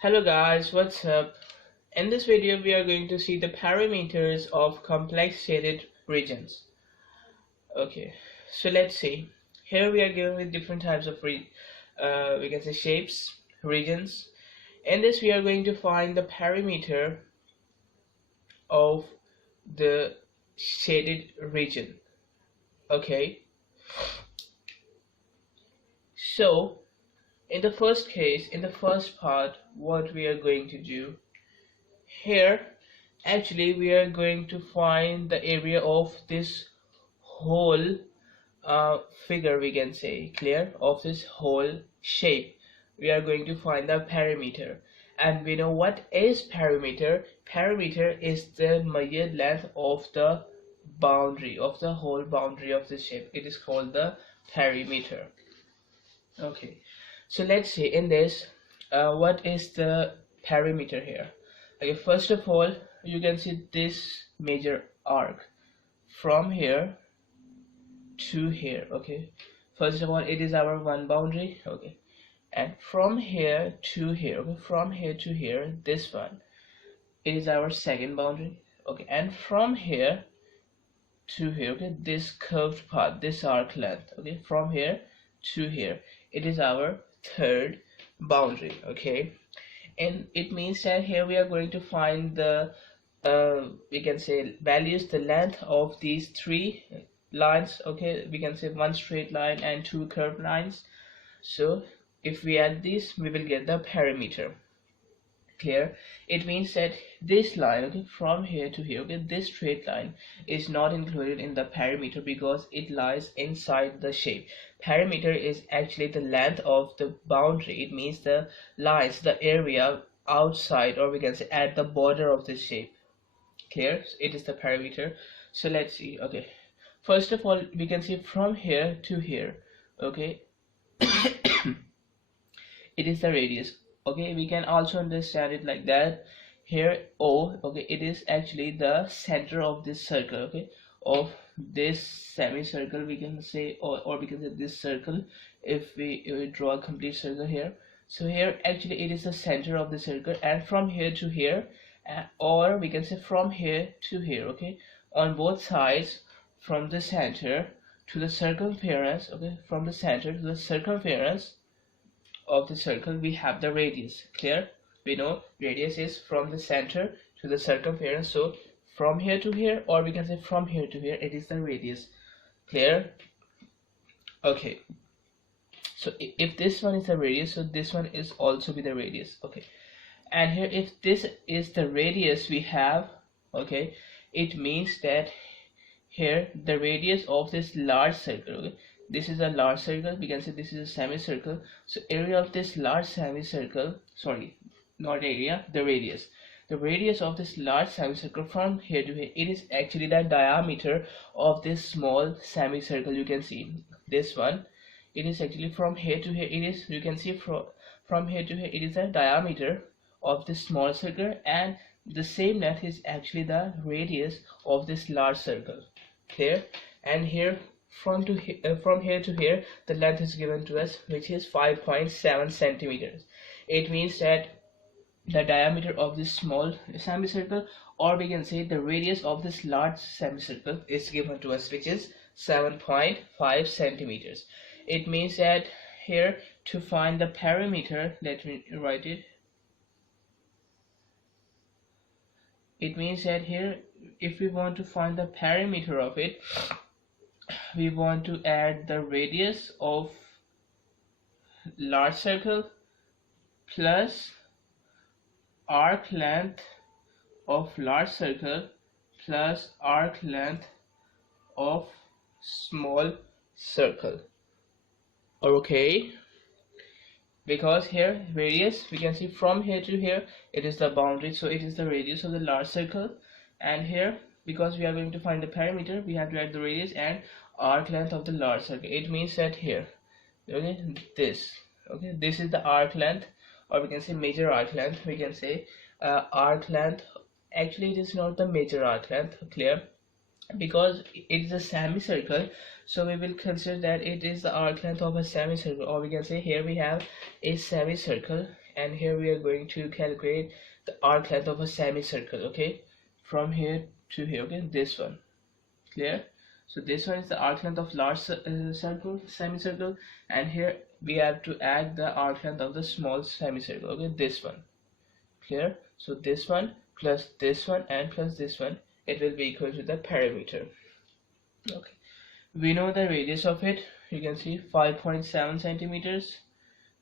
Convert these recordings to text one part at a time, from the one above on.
Hello guys, what's up? In this video we are going to see the parameters of complex shaded regions. Okay, so let's see. Here we are given with different types of we can say shapes, regions. In this we are going to find the parameter of the shaded region. Okay, so in the first case, in the first part, what we are going to do here, actually we are going to find the area of this whole figure, we can say, clear, of this whole shape. We are going to find the perimeter, and we know what is perimeter. Perimeter is the measured length of the boundary, of the whole boundary of the shape. It is called the perimeter. Okay, so let's see in this what is the perimeter here. Okay, first of all, you can see this major arc from here to here. Okay, first of all, it is our one boundary. Okay, and from here to here, okay, from here to here, this one, it is our second boundary. Okay, and from here to here, okay, this curved path, this arc length, okay, from here to here, it is our third boundary. Okay, and it means that here we are going to find the we can say values, the length of these three lines. Okay, we can say one straight line and two curved lines. So if we add this, we will get the perimeter. Clear? It means that this line, okay, from here to here, okay, this straight line is not included in the perimeter because it lies inside the shape. Perimeter is actually the length of the boundary. It means the lines, the area outside, or we can say at the border of the shape. Clear? It is the perimeter. So let's see. Okay, first of all, we can see from here to here. Okay, it is the radius. Okay, we can also understand it like that. Here O, okay, it is actually the center of this circle, okay, of this semicircle, we can say, or we can say this circle, if we draw a complete circle here. So here actually it is the center of the circle, and from here to here, or we can say from here to here, okay, on both sides, from the center to the circumference, okay, from the center to the circumference of the circle, we have the radius. Clear? We know radius is from the center to the circumference. So from here to here, or we can say from here to here, it is the radius. Clear? Okay, so if this one is the radius, so this one is also be the radius. Okay, and here if this is the radius we have, okay, it means that here the radius of this large circle, okay, this is a large circle, we can say this is a semicircle. So area of this large semicircle, sorry, not area, the radius of this large semicircle from here to here, it is actually the diameter of this small semicircle. You can see this one, it is actually from here to here, it is, you can see from here to here, it is the diameter of this small circle, and the same length is actually the radius of this large circle. Clear? And here from here to here, the length is given to us, which is 5.7 centimeters. It means that the diameter of this small semicircle, or we can say the radius of this large semicircle, is given to us, which is 7.5 centimeters. It means that here, to find the perimeter, let me write it. It means that here, if we want to find the perimeter of it, we want to add the radius of large circle plus arc length of large circle plus arc length of small circle. Okay, because here radius, we can see from here to here, it is the boundary, so it is the radius of the large circle. And here, because we are going to find the perimeter, we have to add the radius and arc length of the large circle. It means that here, okay, this, okay, this is the arc length, or we can say major arc length. We can say arc length, actually it is not the major arc length. Clear? Because it is a semicircle, so we will consider that it is the arc length of a semicircle, or we can say here we have a semicircle, and here we are going to calculate the arc length of a semicircle. Okay, from here to here. Okay, this one. Clear? So this one is the arc length of large circle, semicircle, and here we have to add the arc length of the small semicircle. Okay, this one. Clear? So this one plus this one and plus this one, it will be equal to the perimeter. Okay, we know the radius of it. You can see 5.7 centimeters.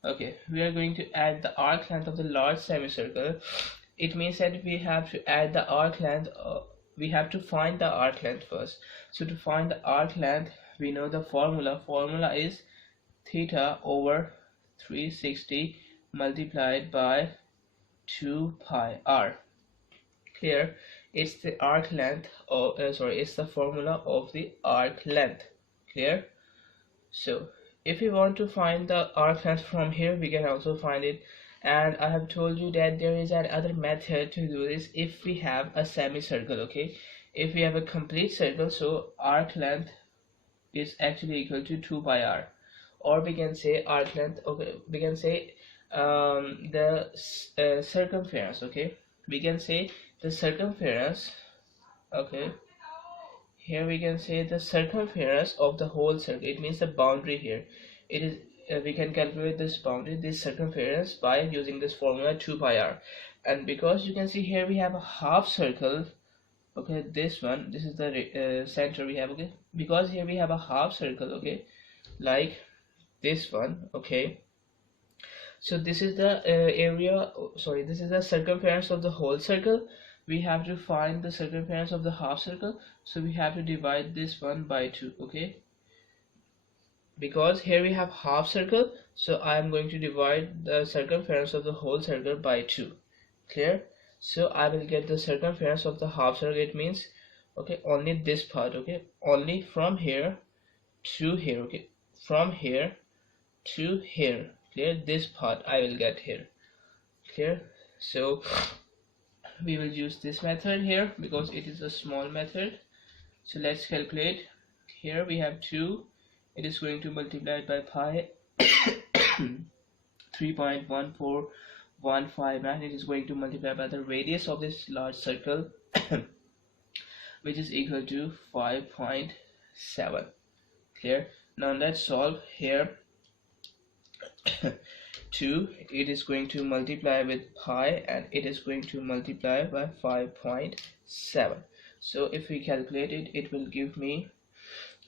Okay, we are going to add the arc length of the large semicircle. It means that we have to add the arc length. We have to find the arc length first. So to find the arc length, we know the formula. Formula is theta over 360 multiplied by 2 pi r. Clear? It's the arc length of it's the formula of the arc length. Clear? So if we want to find the arc length from here, we can also find it. And I have told you that there is another method to do this if we have a semicircle. Okay, if we have a complete circle, so arc length is actually equal to 2 pi r, or we can say arc length. Okay, we can say the circumference. Okay, we can say the circumference. Okay, here we can say the circumference of the whole circle. It means the boundary here. It is we can calculate this boundary, this circumference, by using this formula 2 pi r. And because you can see here we have a half circle. Okay, this one, this is the center we have. Okay, because here we have a half circle. Okay, like this one. Okay, so this is the this is the circumference of the whole circle. We have to find the circumference of the half circle, so we have to divide this one by 2. Okay, because here we have half circle, so I am going to divide the circumference of the whole circle by 2. Clear? So I will get the circumference of the half circle. It means, okay, only this part. Okay, only from here to here. Okay, from here to here. Clear? This part I will get here. Clear? So we will use this method here because it is a small method. So let's calculate. Here we have 2. It is going to multiply by pi 3.14159. It is going to multiply by the radius of this large circle which is equal to 5.7. Clear? Now let's solve. Here 2, it is going to multiply with pi and it is going to multiply by 5.7. So if we calculate it, it will give me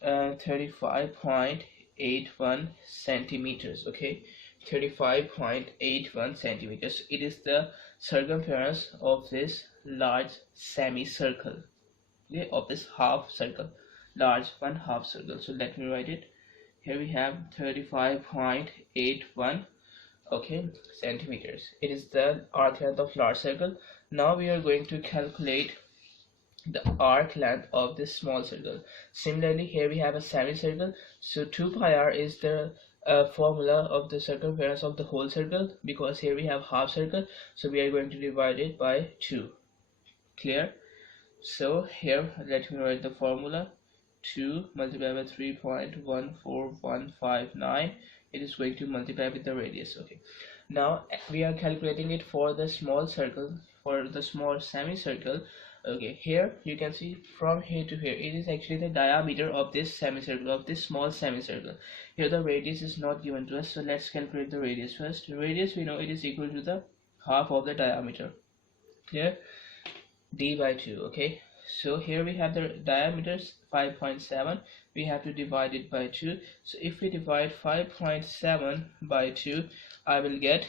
35.81 centimeters. Okay, 35.81 centimeters. It is the circumference of this large semicircle. Okay, of this half circle, large one half circle. So let me write it. Here we have 35.81 centimeters. It is the arc length of large circle. Now we are going to calculate the arc length of this small circle. Similarly, here we have a semicircle, so 2 pi r is the formula of the circumference of the whole circle. Because here we have half circle, so we are going to divide it by 2. Clear? So here let me write the formula. 2 multiplied by 3.14159. It is going to multiply with the radius. Okay, now we are calculating it for the small circle, for the small semicircle. Okay, here you can see from here to here, it is actually the diameter of this semicircle, of this small semicircle. Here the radius is not given to us, so let's calculate the radius first. The radius, we know it is equal to the half of the diameter. Clear? D by 2. Okay, so here we have the diameters 5.7. we have to divide it by 2. So if we divide 5.7 by 2, I will get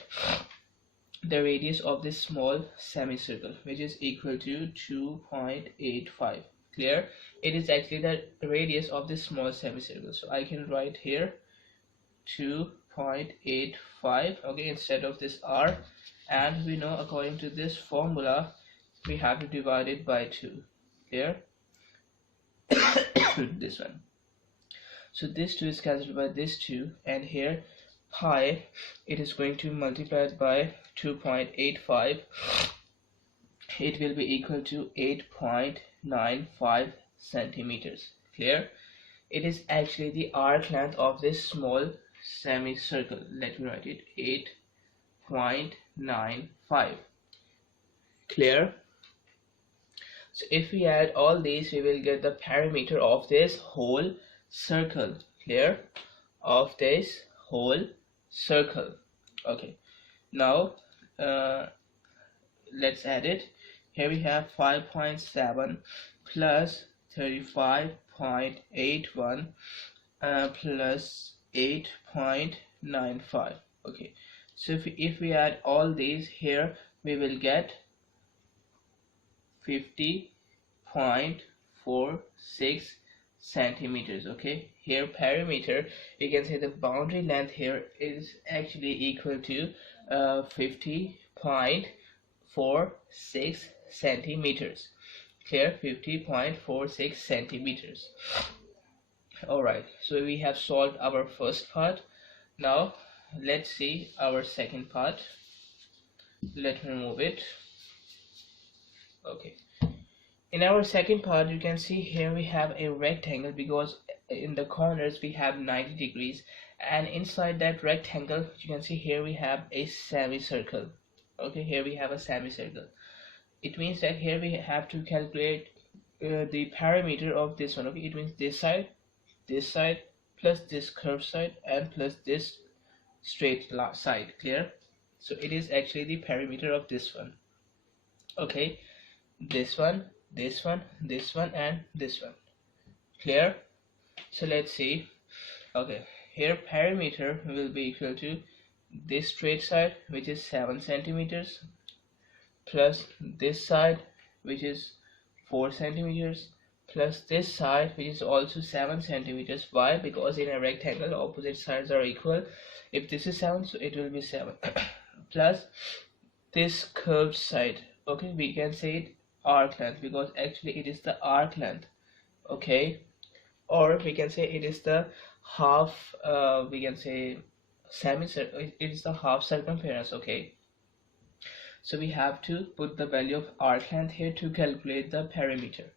the radius of this small semicircle, which is equal to 2.85. Clear? It is actually the radius of this small semicircle, so I can write here 2.85, okay, instead of this r. And we know according to this formula we have to divide it by 2. Clear? This one. So this 2 is cancelled by this 2, and here pi, it is going to multiply by 2.85. It will be equal to 8.95 centimeters. Clear? It is actually the arc length of this small semicircle. Let me write it. 0.95. Clear? So if we add all these, we will get the perimeter of this whole circle. Clear? Of this whole circle. Okay, now let's add it. Here we have 5.7 plus 35.81 plus 8.95. Okay, so if we add all these here, we will get 50.46 centimeters. Okay, here perimeter, you can say the boundary length here is actually equal to 50.46 centimeters. Clear? 50.46 centimeters. Alright, so we have solved our first part. Now let's see our second part. Let me move it. Okay, in our second part, you can see here we have a rectangle, because in the corners we have 90 degrees, and inside that rectangle you can see here we have a semicircle. Okay, here we have a semicircle. It means that here we have to calculate the perimeter of this one. Okay, it means this side plus this curved side and plus this straight side. Clear? So it is actually the perimeter of this one. Okay, this one, this one, this one, and this one. Clear? So let's see. Okay, here perimeter will be equal to this straight side, which is 7 centimeters, plus this side, which is 4 centimeters, plus this side, which is also 7 centimeters. Why? Because in a rectangle opposite sides are equal. If this is 7, so it will be 7 plus this curved side. Okay, we can say it arc length, because actually it is the arc length. Okay, or we can say it is the half, we can say semicircle, it is the half circumference. Okay, so we have to put the value of arc length here to calculate the perimeter.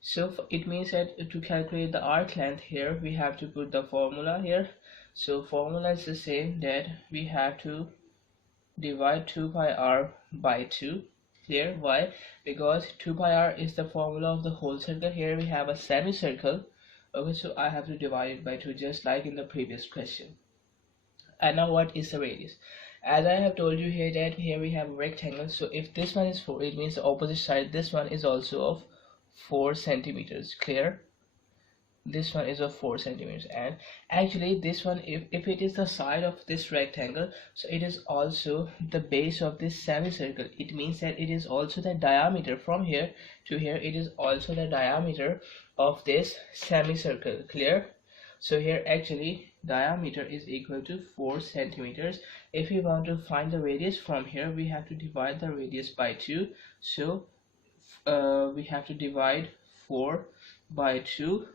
So it means that to calculate the arc length here, we have to put the formula here. So formula is the same, that we have to divide 2 pi r by 2. Clear? Why? Because 2 pi r is the formula of the whole circle. Here we have a semicircle. Okay, so I have to divide it by 2, just like in the previous question. And now what is the radius? As I have told you here, that here we have a rectangle. So if this one is 4, it means the opposite side, this one is also of 4 centimeters. Clear? This one is of 4 centimeters, and actually this one, if it is the side of this rectangle, so it is also the base of this semicircle. It means that it is also the diameter from here to here. It is also the diameter of this semicircle. Clear? So here actually diameter is equal to 4 centimeters. If we want to find the radius from here, we have to divide the radius by 2. So we have to divide 4 by 2.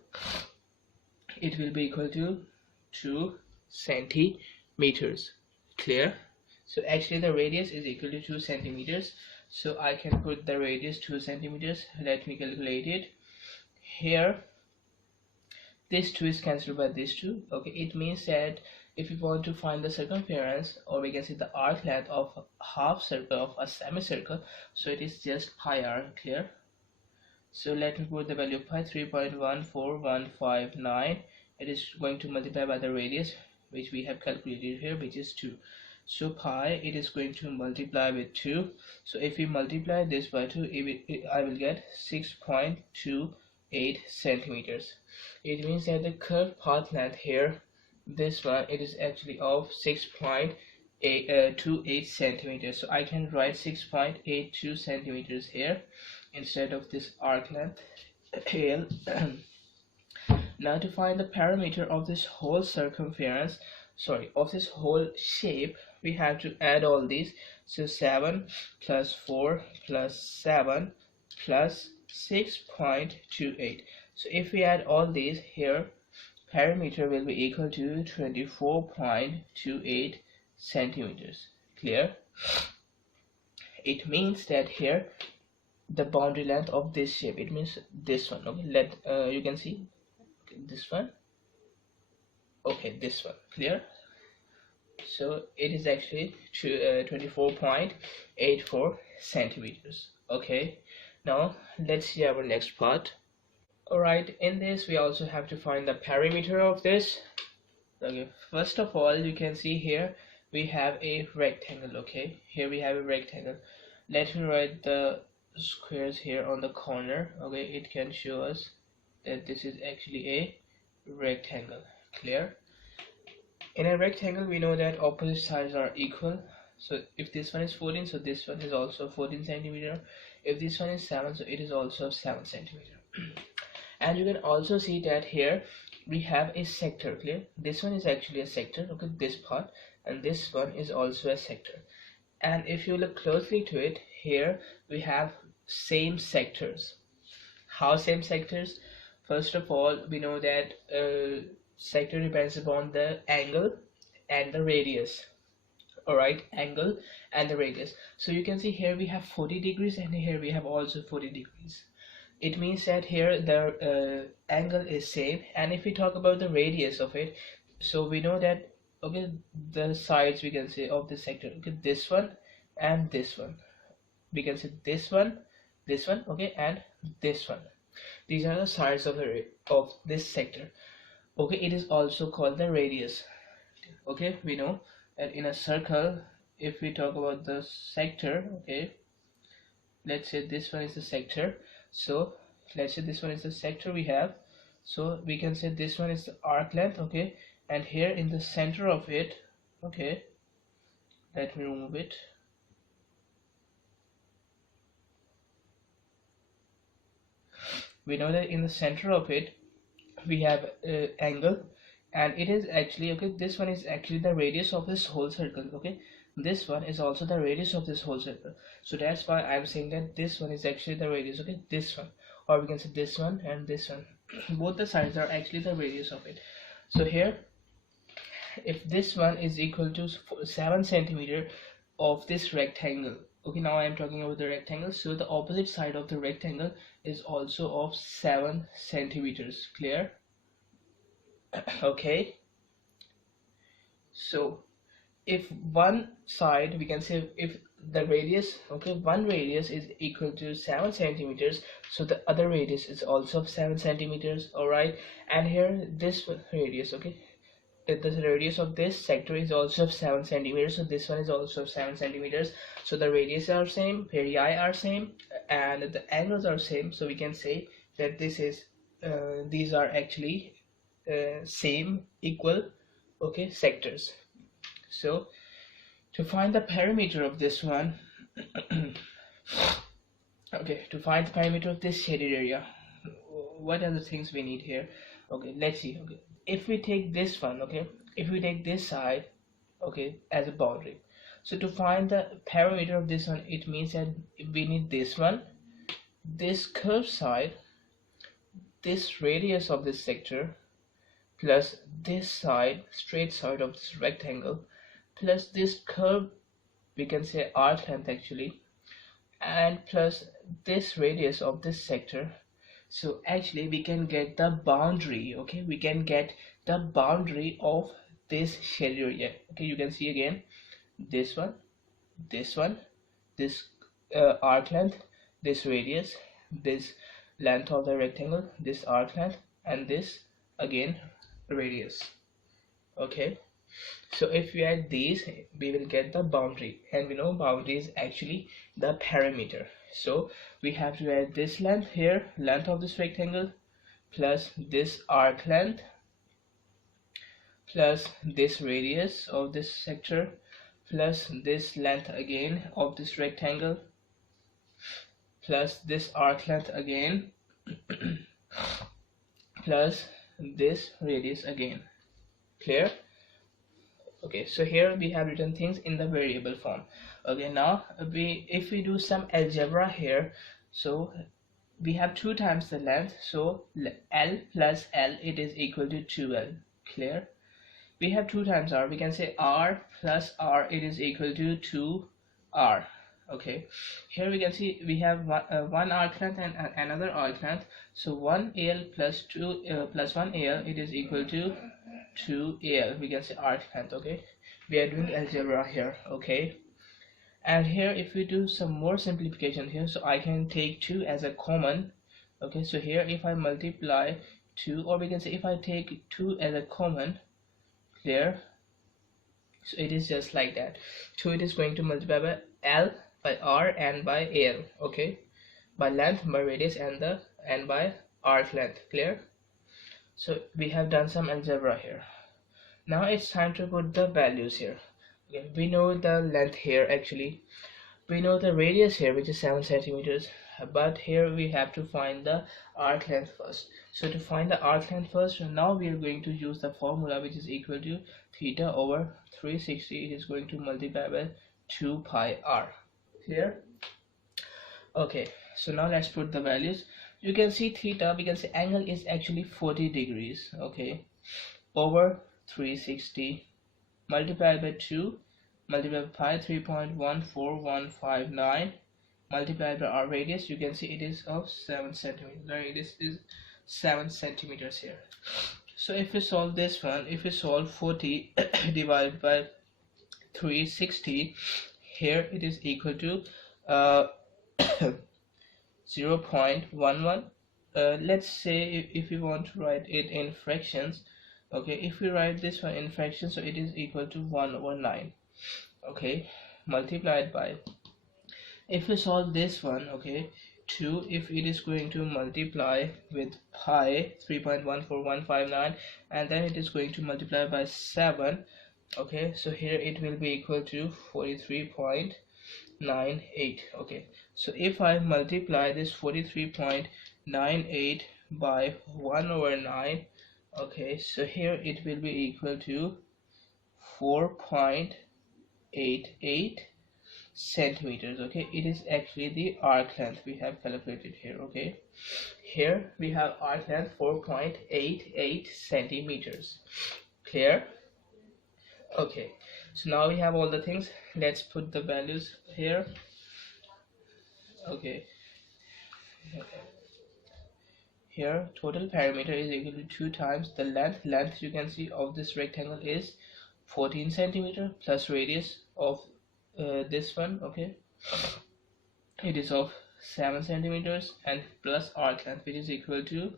It will be equal to 2 centimeters. Clear? So actually the radius is equal to 2 centimeters. So I can put the radius 2 centimeters. Let me calculate it. Here this 2 is cancelled by this 2. Okay, it means that if you want to find the circumference, or we can say the arc length of a half circle of a semicircle, so it is just pi r. Clear? So let me put the value of pi, 3.14159. It is going to multiply by the radius, which we have calculated here, which is 2. So pi, it is going to multiply with 2. So if we multiply this by 2, I will get 6.28 centimeters. It means that the curved path length here, this one, it is actually of 6.28 centimeters. So I can write 6.82 centimeters here instead of this arc length L. Now to find the perimeter of this whole circumference, of this whole shape, we have to add all these. So 7 plus 4 plus 7 plus 6.28. So if we add all these here, perimeter will be equal to 24.28 centimeters. Clear? It means that here the boundary length of this shape, it means this one. Okay, you can see this one. Okay, this one. Clear? So it is actually 24.84 centimeters. Okay, now let's see our next part. Alright, in this we also have to find the perimeter of this. Okay, first of all, you can see here we have a rectangle. Okay, here we have a rectangle. Let me write the squares here on the corner. Okay, it can show us that this is actually a rectangle. Clear? In a rectangle, we know that opposite sides are equal. So if this one is 14, so this one is also 14 centimeter. If this one is 7, so it is also 7 centimeter. And you can also see that here we have a sector. Clear? This one is actually a sector. Look at this part, and this one is also a sector. And if you look closely to it, here we have same sectors. How same sectors? First of all, we know that sector depends upon the angle and the radius. Alright, angle and the radius. So you can see here we have 40 degrees and here we have also 40 degrees. It means that here the angle is same. And if we talk about the radius of it, so we know that, okay, the sides we can say of the sector, okay, this one and this one, we can say this one, okay, and this one. These are the sides of this sector. Okay, it is also called the radius. Okay, we know that in a circle, if we talk about the sector, okay, let's say this one is the sector. So let's say this one is the sector we have. So we can say this one is the arc length. Okay, and here in the center of it, okay, let me remove it. We know that in the center of it we have angle, and it is actually, okay, this one is actually the radius of this whole circle. Okay, this one is also the radius of this whole circle. So that's why I'm saying that this one is actually the radius. Okay, this one, or we can say this one and this one. Both the sides are actually the radius of it. So here, if this one is equal to 7 centimeter of this rectangle, okay, now I am talking about the rectangle, so the opposite side of the rectangle is also of 7 centimeters. Clear? Okay, so if one side, we can say, if the radius, okay, one radius is equal to 7 centimeters, so the other radius is also of 7 centimeters. All right, and here this radius, okay, the radius of this sector is also of 7 centimeters, so this one is also of 7 centimeters. So the radius are same, radii are same, and the angles are same. So we can say that this is these are actually same, equal, okay, sectors. So to find the perimeter of this one, okay, to find the perimeter of this shaded area, what are the things we need here? Okay, let's see. Okay, if we take this one, okay, if we take this side, okay, as a boundary, so to find the perimeter of this one, it means that we need this one, this curved side, this radius of this sector, plus this side, straight side of this rectangle, plus this curve, we can say arc length actually, and plus this radius of this sector. So actually we can get the boundary. Okay, we can get the boundary of this shaded area. Okay, you can see again this one, this one, this arc length, this radius, this length of the rectangle, this arc length, and this again radius. Okay, so if we add these, we will get the boundary, and we know boundary is actually the perimeter. So we have to add this length here, length of this rectangle, plus this arc length, plus this radius of this sector, plus this length again of this rectangle, plus this arc length again, plus this radius again. Clear? Okay, so here we have written things in the variable form. Okay, now if we do some algebra here, so we have 2 times the length, so L plus L, it is equal to 2L. Clear? We have 2 times R, we can say R plus R, it is equal to 2R. Okay, here we can see we have one arc length and another arc length, so 1AL plus 2 plus 1AL, it is equal to 2AL, we can say arc length. Okay, we are doing algebra here, okay? And here if we do some more simplification here, so I can take 2 as a common, okay? So here if I multiply 2, or we can say if I take 2 as a common, clear? So it is just like that. 2 it is going to multiply by L, by R, and by L, okay? By length, by radius, and by arc length, clear? So we have done some algebra here. Now it's time to put the values here. Okay, we know the length here actually. We know the radius here, which is 7 centimeters. But here we have to find the arc length first. So to find the arc length first, now we are going to use the formula, which is equal to theta over 360. It is going to multiply by 2 pi r. Clear? Okay, so now let's put the values. You can see theta, we can say angle is actually 40 degrees, okay, over 360 multiplied by 2 multiplied by pi, 3.14159 multiplied by our radius. You can see it is of 7 centimeters. The radius is 7 centimeters here. So if we solve this one, if we solve 40 divided by 360, here it is equal to 0.11. Let's say if we want to write it in fractions, okay, if we write this one in fractions, so it is equal to 1 over 9, okay, multiplied by, if we solve this one, okay, 2, if it is going to multiply with pi, 3.14159, and then it is going to multiply by 7, okay, so here it will be equal to 43.98. okay, so if I multiply this 43.98 by 1 over 9, okay, so here it will be equal to 4.88 centimeters, okay. It is actually the arc length we have calculated here, okay. Here we have arc length 4.88 centimeters. Clear? Okay, so now we have all the things. Let's put the values here. Okay, here total perimeter is equal to 2 times the length you can see of this rectangle is 14 centimeter plus radius of this one, okay, it is of 7 centimeters, and plus arc length, which is equal to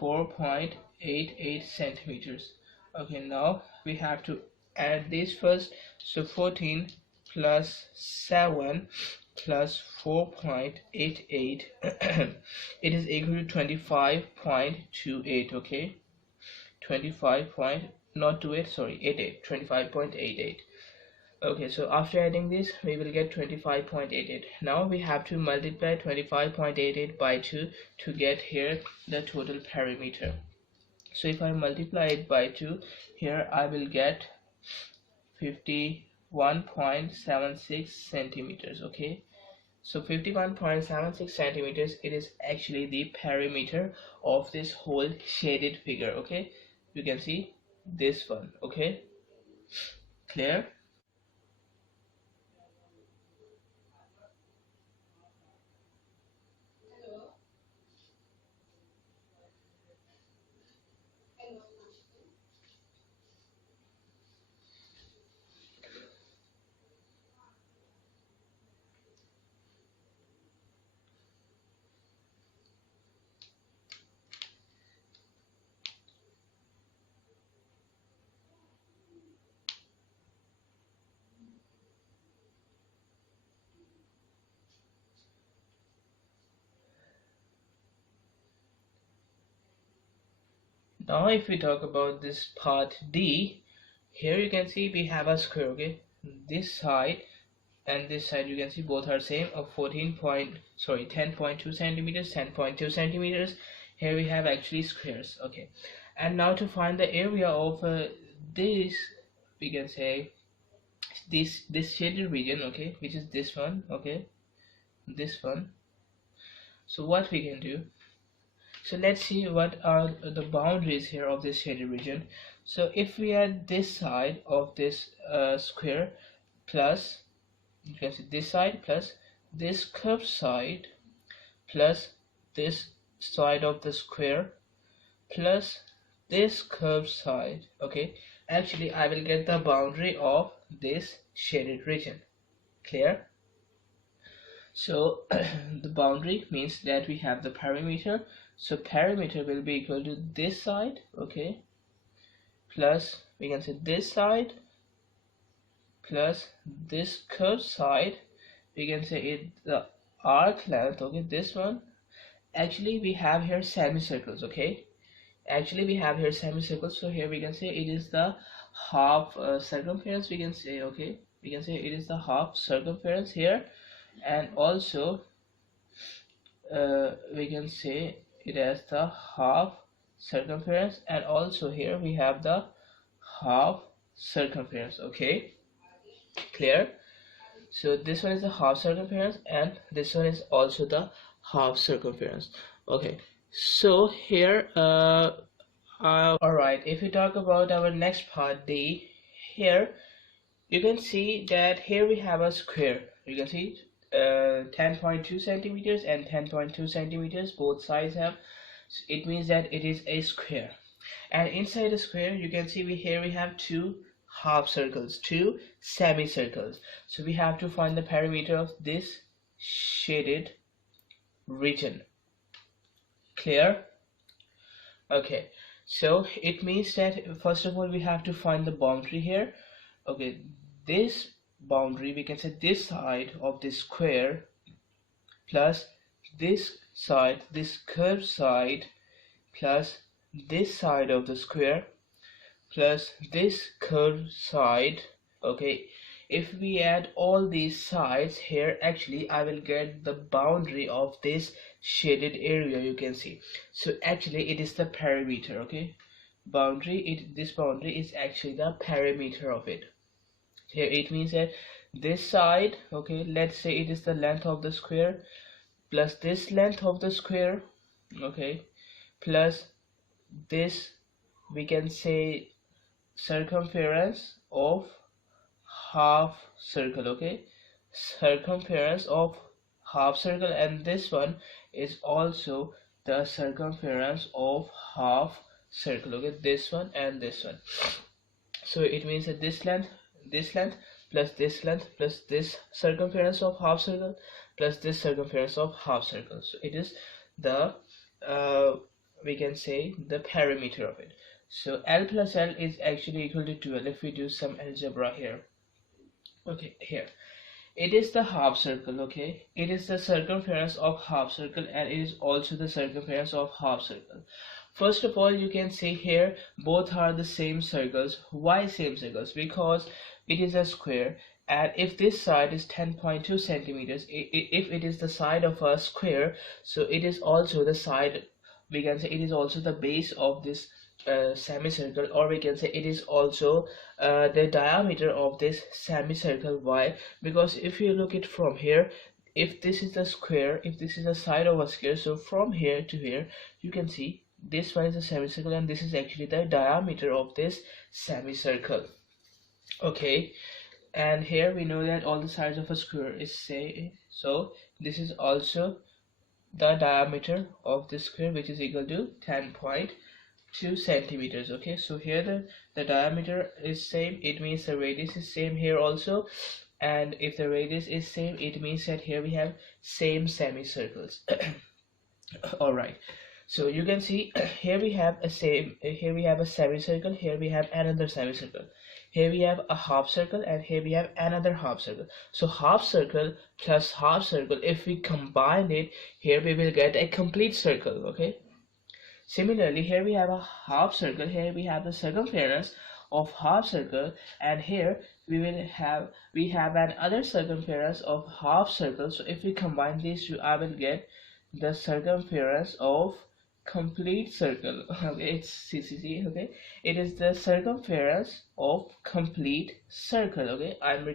4.88 centimeters. Okay, now we have to add this first. So 14 plus 7 plus 4.88 it is equal to 25.28, okay, 25 point, not 28, sorry, 88, 25.88. okay, so after adding this we will get 25.88. now we have to multiply 25.88 by 2 to get here the total perimeter. So if I multiply it by 2, here I will get 51.76 centimeters, okay. So 51.76 centimeters, it is actually the perimeter of this whole shaded figure, okay. You can see this one, okay. Clear? Now if we talk about this part D, here you can see we have a square, okay. This side and this side you can see both are same of 10.2 centimeters, 10.2 centimeters. Here we have actually squares, okay. And now to find the area of this, we can say this shaded region, okay, which is this one, okay, this one. So what we can do, so let's see what are the boundaries here of this shaded region. So if we add this side of this square plus, you can see this side plus this curved side plus this side of the square plus this curved side. Okay, actually I will get the boundary of this shaded region. Clear? So the boundary means that we have the perimeter, so perimeter will be equal to this side, okay, plus we can say this side plus this curved side, we can say it the arc length, okay, this one. Actually we have here semicircles, okay, actually we have here semicircles, so here we can say it is the half circumference, we can say, okay, we can say it is the half circumference here, and also we can say it as the half circumference, and also here we have the half circumference. Okay, clear? So this one is the half circumference and this one is also the half circumference. Okay, so here alright, if we talk about our next part, D, here you can see that here we have a square. You can see 10.2 centimeters and 10.2 centimeters, both sides have, so it means that it is a square. And inside the square you can see here we have two half circles, two semicircles. So we have to find the perimeter of this shaded region. Clear? Okay, so it means that first of all we have to find the boundary here. Okay, this boundary, we can say this side of this square plus this side, this curved side, plus this side of the square plus this curved side. Okay, if we add all these sides here, actually I will get the boundary of this shaded area, you can see. So actually it is the perimeter. Okay, boundary, this boundary is actually the perimeter of it. Here it means that this side, okay, let's say it is the length of the square plus this length of the square, okay, plus this, we can say, circumference of half circle. Okay, circumference of half circle, and this one is also the circumference of half circle. Okay, this one and this one. So it means that this length plus this length plus this circumference of half circle plus this circumference of half circle, so it is the we can say the perimeter of it. So L plus L is actually equal to 12 if we do some algebra here. Okay, here it is the half circle. Okay, it is the circumference of half circle and it is also the circumference of half circle. First of all, you can see here both are the same circles. Why same circles? Because it is a square, and if this side is 10.2 centimeters, if it is the side of a square, so it is also the side, we can say it is also the base of this semicircle, or we can say it is also the diameter of this semicircle. Why? Because if you look it from here, if this is the square, if this is the side of a square, so from here to here you can see this one is a semicircle and this is actually the diameter of this semicircle. Okay, and here we know that all the sides of a square is same, so this is also the diameter of this square, which is equal to 10.2 centimeters. Okay, so here the diameter is same, it means the radius is same here also, and if the radius is same, it means that here we have same semicircles. All right, so you can see here we have a semicircle, here we have another semicircle, here we have a half circle, and here we have another half circle. So half circle plus half circle, if we combine it, here we will get a complete circle. Okay, similarly here we have a half circle, here we have the circumference of half circle, and here we have another circumference of half circle. So if we combine these two, I will get the circumference of complete circle. Okay, it's CCC. Okay, it is the circumference of complete circle. Okay, I'm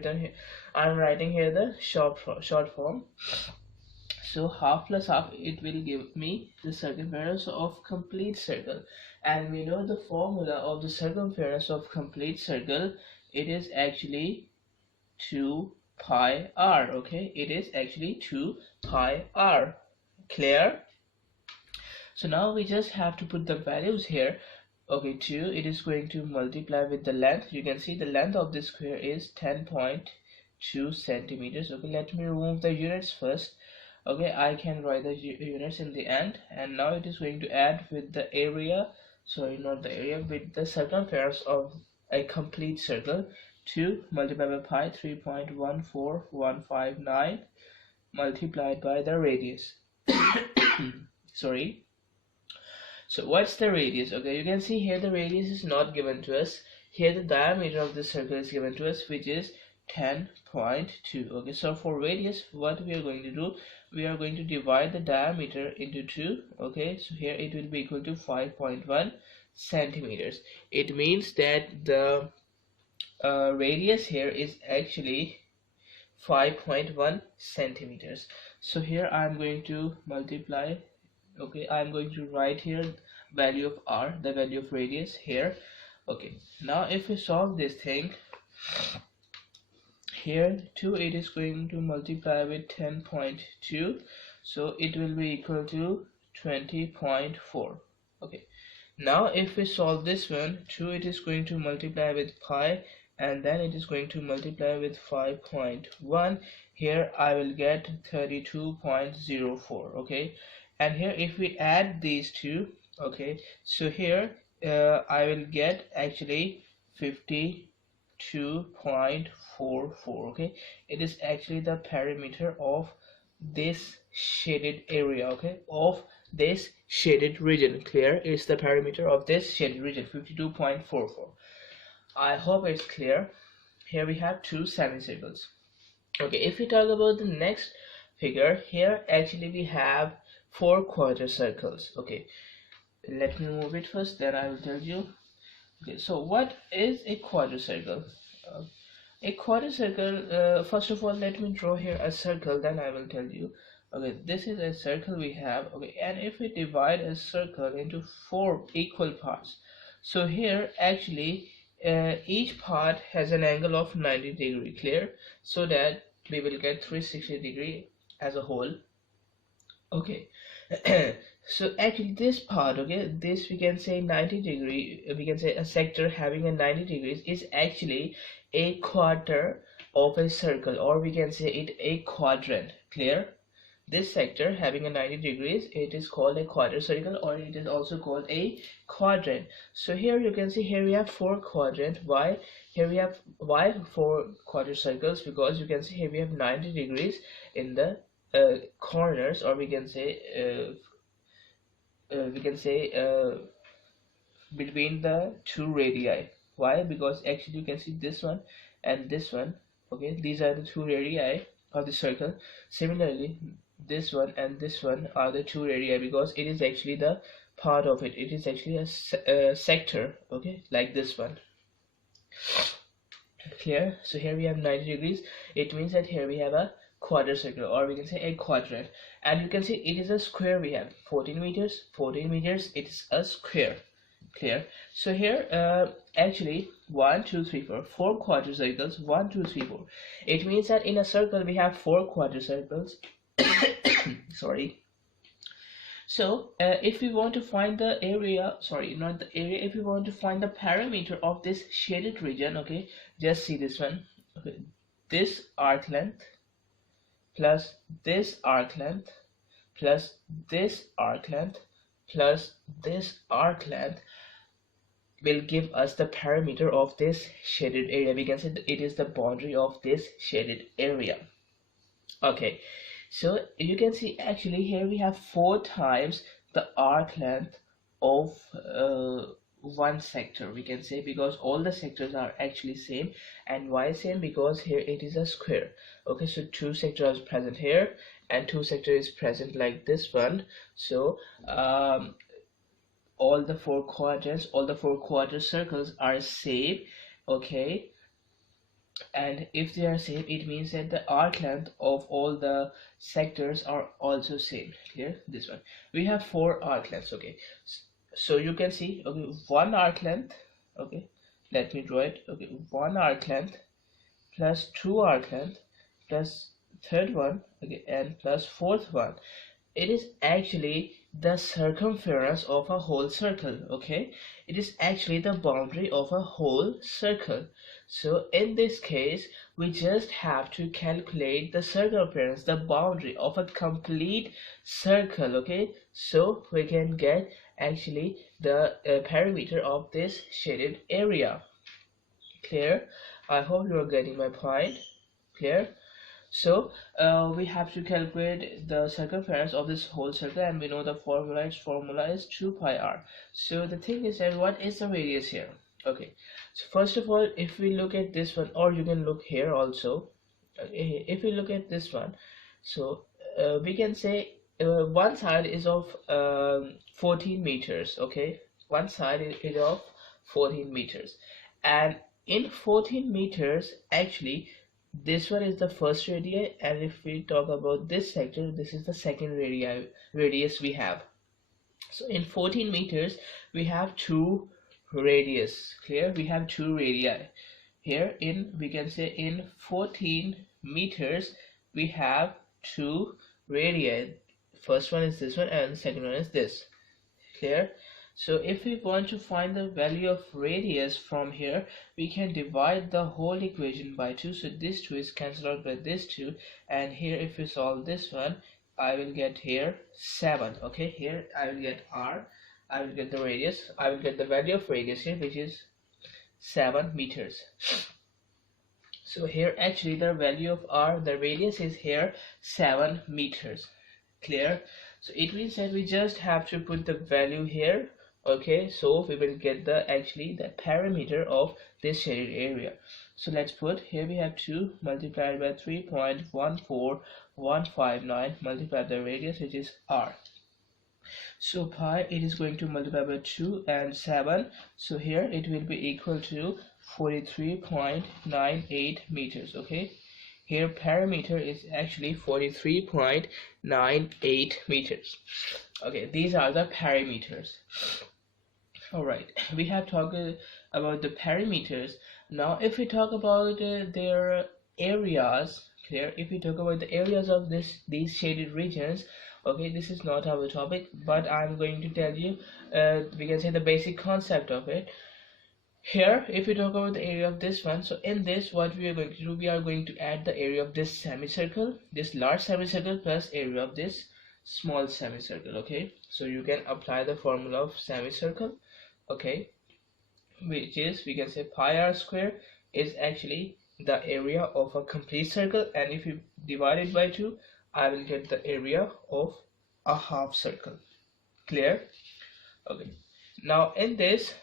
writing here the short form. So half plus half, it will give me the circumference of complete circle, and we know the formula of the circumference of complete circle. It is actually 2 pi r. Okay, it is actually 2 pi r. Clear? So now we just have to put the values here. Okay, 2, it is going to multiply with the length. You can see the length of this square is 10.2 centimeters. Okay, let me remove the units first. Okay, I can write the units in the end, and now it is going to add with the area, sorry, not the area, with the circumference of a complete circle. 2 multiplied by pi, 3.14159, multiplied by the radius. Sorry. So what's the radius? Okay, you can see here the radius is not given to us. Here the diameter of the circle is given to us, which is 10.2. Okay, so for radius, what we are going to do, we are going to divide the diameter into 2. Okay, so here it will be equal to 5.1 centimeters. It means that the radius here is actually 5.1 centimeters. So here I'm going to multiply. Okay, I'm going to write here value of r, the value of radius here. Okay, now if we solve this thing, here 2, it is going to multiply with 10.2, so it will be equal to 20.4. okay, now if we solve this one, 2, it is going to multiply with pi, and then it is going to multiply with 5.1. Here I will get 32.04. okay, and here if we add these two, okay, so here I will get actually 52.44. okay, it is actually the perimeter of this shaded area, okay, of this shaded region. Clear? Is the perimeter of this shaded region 52.44. I hope it's clear. Here we have two semicircles. Okay, if we talk about the next figure, here actually we have 4 quarter circles. Okay, let me move it first, then I will tell you. Okay, so what is a quarter circle? A quarter circle, first of all, let me draw here a circle, then I will tell you. Okay, this is a circle we have. Okay, and if we divide a circle into 4 equal parts, so here actually each part has an angle of 90 degree. Clear? So that we will get 360 degree as a whole. Okay. So actually this part, okay, this we can say 90 degree, we can say a sector having a 90 degrees is actually a quarter of a circle, or we can say it a quadrant. Clear? This sector having a 90 degrees, it is called a quarter circle, or it is also called a quadrant. So here you can see here we have 4 quadrant. Why? Here we have, why 4 quarter circles? Because you can see here we have 90 degrees in the corners, or we can say between the 2 radii. Why? Because actually you can see this one and this one. Okay, these are the 2 radii of the circle. Similarly, this one and this one are the 2 radii, because it is actually the part of it. It is actually a sector. Okay, like this one. Clear? So here we have 90 degrees. It means that here we have a quarter circle, or we can say a quadrant, and you can see it is a square. We have 14 meters. It is a square. Clear? So here actually 1 2 3 4 4 quarter circles. 1 2 3 4. It means that in a circle we have 4 quarter circles. Sorry. So if we want to find the area, sorry, not the area, if we want to find the perimeter of this shaded region, okay, just see this one. Okay, this arc length plus this arc length plus this arc length plus this arc length will give us the perimeter of this shaded area. We can say that it is the boundary of this shaded area. Okay, so you can see actually here we have 4 times the arc length of one sector, we can say, because all the sectors are actually same. And why same? Because here it is a square. Okay, so 2 sectors are present here and 2 sectors is present like this one. So all the 4 quadrants, all the 4 quarter circles are same. Okay, and if they are same, it means that the arc length of all the sectors are also same. Clear? This one we have 4 arc lengths. Okay, so you can see, okay, 1 arc length. Okay, let me draw it. Okay, 1 arc length plus 2 arc length plus third one, okay, and plus 4th one. It is actually the circumference of a whole circle. Okay, it is actually the boundary of a whole circle. So in this case, we just have to calculate the circumference, the boundary of a complete circle. Okay, so we can get actually the perimeter of this shaded area. Clear? I hope you are getting my point. Clear? So we have to calculate the circumference of this whole circle, and we know the formula is 2 pi r. So the thing is that what is the radius here? Okay, so first of all, if we look at this one, or you can look here also. If we look at this one, so we can say one side is of 14 meters. Okay, one side is of 14 meters, and in 14 meters actually this one is the first radii, and if we talk about this sector, this is the second radius we have. So in 14 meters we have two radius. Clear? We have two radii here. In, we can say, in 14 meters we have two radii. First one is this one, and the second one is this. Clear? So if we want to find the value of radius from here, we can divide the whole equation by 2. So this 2 is cancelled out by this 2, and here if we solve this one, I will get here 7. Okay, here I will get r, I will get the radius, I will get the value of radius here, which is 7 meters. So here actually the value of r, the radius, is here 7 meters. Clear? So it means that we just have to put the value here. Okay, so we will get the actually the perimeter of this shaded area. So let's put here, we have 2 multiplied by 3.14159 multiplied by the radius, which is r. So pi, it is going to multiply by 2 and 7, so here it will be equal to 43.98 meters. Okay, here perimeter is actually 43.98 meters. Okay, these are the perimeters. Alright, we have talked about the perimeters. Now if we talk about their areas, clear, if we talk about the areas of these shaded regions, okay, this is not our topic, but I'm going to tell you we can say the basic concept of it. Here if we talk about the area of this one, so in this what we are going to do, we are going to add the area of this semicircle, this large semicircle, plus area of this small semicircle. Okay, so you can apply the formula of semicircle, okay, which is, we can say, pi r square is actually the area of a complete circle, and if you divide it by 2, I will get the area of a half circle. Clear? Okay, now in this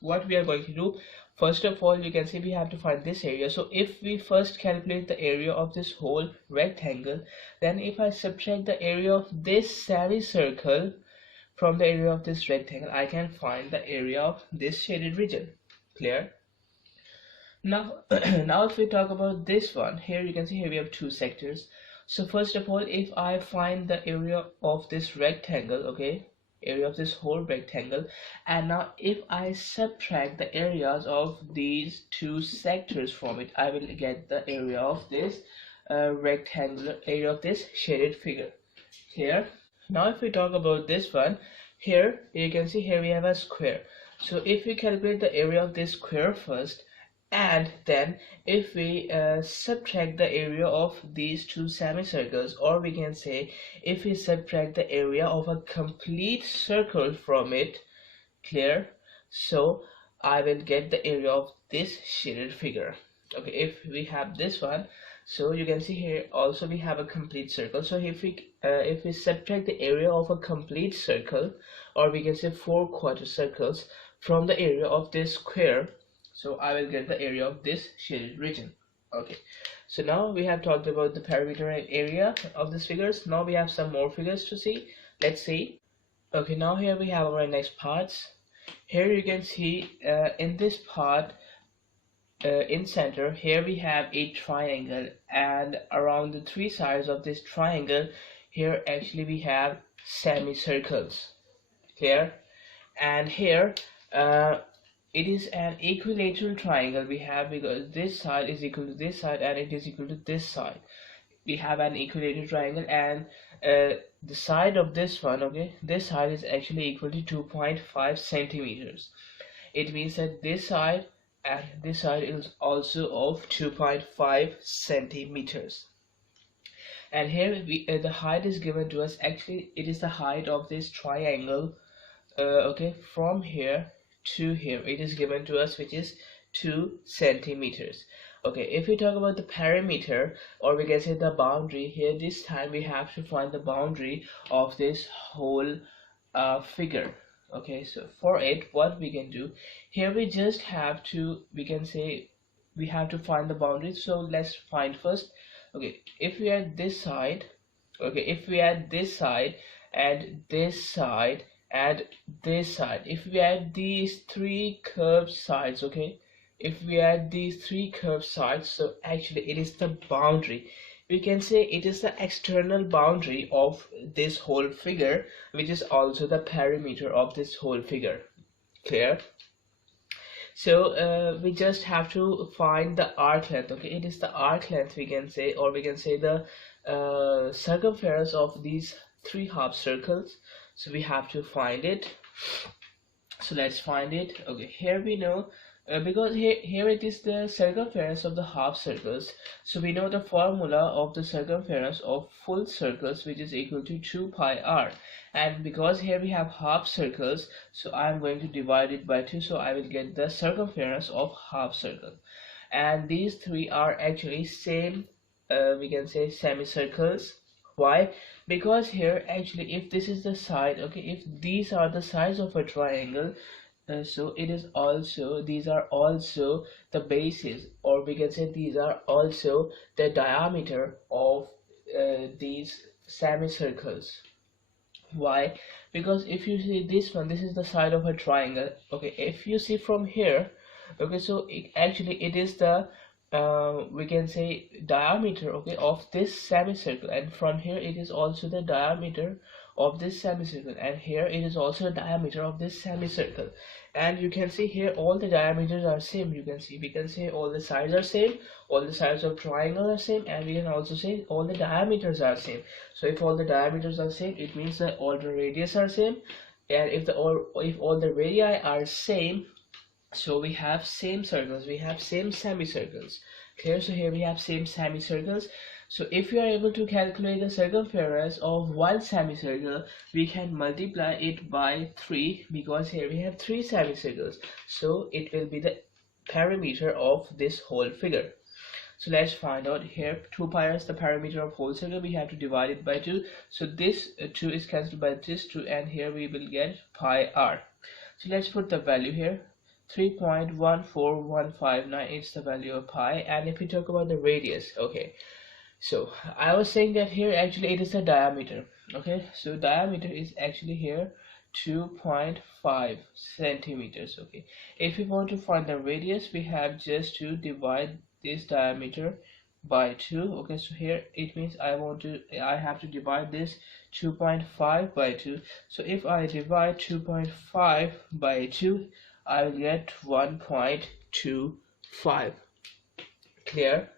what we are going to do, first of all, you can see we have to find this area. So if we first calculate the area of this whole rectangle, then if I subtract the area of this semicircle from the area of this rectangle, I can find the area of this shaded region. Clear? Now now if we talk about this one, here you can see here we have two sectors. So first of all, if I find the area of this rectangle, okay, area of this whole rectangle, and now if I subtract the areas of these two sectors from it, I will get the area of this rectangular area of this shaded figure. Here, now if we talk about this one, here you can see here we have a square. So if we calculate the area of this square first, and then if we subtract the area of these two semicircles, or we can say if we subtract the area of a complete circle from it, clear, so I will get the area of this shaded figure. Okay, if we have this one, so you can see here also we have a complete circle. So if we subtract the area of a complete circle, or we can say 4 quarter circles, from the area of this square, so I will get the area of this shaded region. Okay, so now we have talked about the perimeter and area of these figures. Now we have some more figures to see. Let's see. Okay, now here we have our next parts. Here you can see in this part, in center, here we have a triangle, and around the 3 sides of this triangle, here actually we have semicircles. Clear? And here it is an equilateral triangle we have, because this side is equal to this side and it is equal to this side. We have an equilateral triangle, and the side of this one, okay, this side is actually equal to 2.5 centimeters. it means that this side and this side is also of 2.5 centimeters. And here the height is given to us. Actually it is the height of this triangle, okay, from here to here it is given to us, which is 2 centimeters. Okay, if we talk about the perimeter, or we can say the boundary, here this time we have to find the boundary of this whole figure. Okay, so for it, what we can do here, we just have to, we can say we have to find the boundaries. So let's find first. Okay, if we add this side, okay, if we add this side and this side and this side, if we add these three curved sides, okay, if we add these three curved sides, so actually it is the boundary. We can say it is the external boundary of this whole figure, which is also the perimeter of this whole figure. Clear? So we just have to find the arc length. Okay, it is the arc length, we can say, or we can say the circumference of these three half circles. So we have to find it. So let's find it. Okay, here we know, because here it is the circumference of the half circles, so we know the formula of the circumference of full circles, which is equal to 2 pi r. And because here we have half circles, so I'm going to divide it by 2, so I will get the circumference of half circle. And these three are actually same, we can say semicircles. Why? Because here actually, if this is the side, okay, if these are the sides of a triangle, so it is also, these are also the bases, or we can say these are also the diameter of these semicircles. Why? Because if you see this one, this is the side of a triangle. Okay, if you see from here, okay, so actually it is the we can say diameter, okay, of this semicircle, and from here it is also the diameter of this semicircle, and here it is also the diameter of this semicircle. And you can see here all the diameters are same. You can see, we can say all the sides are same, all the sides of triangle are same, and we can also say all the diameters are same. So if all the diameters are same, it means that all the radius are same, and if all the radii are same, so we have same circles, we have same semicircles. Clear? So here we have same semicircles. So if you are able to calculate the circumference of one semicircle, we can multiply it by 3, because here we have 3 semicircles, so it will be the perimeter of this whole figure. So let's find out. Here 2 pi is the perimeter of whole circle, we have to divide it by 2, so this 2 is cancelled by this 2, and here we will get pi r. So let's put the value here. 3.14159 is the value of pi. And if we talk about the radius, okay, so I was saying that here actually it is the diameter. Okay, so diameter is actually here 2.5 centimeters. Okay, if we want to find the radius, we have just to divide this diameter by 2. Okay, so here it means I have to divide this 2.5 by 2. So if I divide 2.5 by 2, I will get 1.25. Clear?